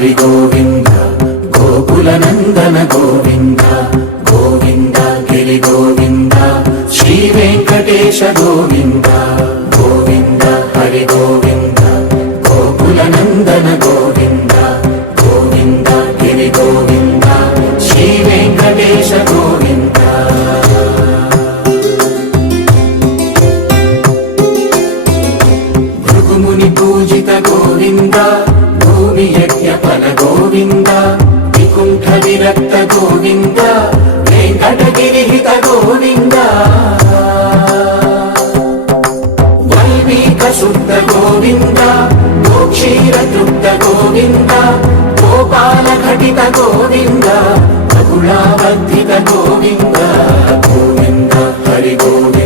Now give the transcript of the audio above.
హరి గోవింద గోకుల నందన గోవింద గోవింద గిరి గోవింద శ్రీ వెంకటేశ గోవింద గోవింద హరి గోవింద గోకుల నందన గోవింద గోవింద గిరి గోవింద శ్రీ వెంకటేశ గోవింద భృగుముని పూజిత గోవింద భూమి యజ్ఞ ఫల గోవింద వికుంఠ విరక్త గోవింద వెంకటగిరి హిత గోవింద వల్మీక శుద్ధ గోవింద గోక్షీర తృప్త గోవింద గోపాల ఘటిత గోవింద బహుళావర్ధిత గోవింద గోవింద హరి గోవింద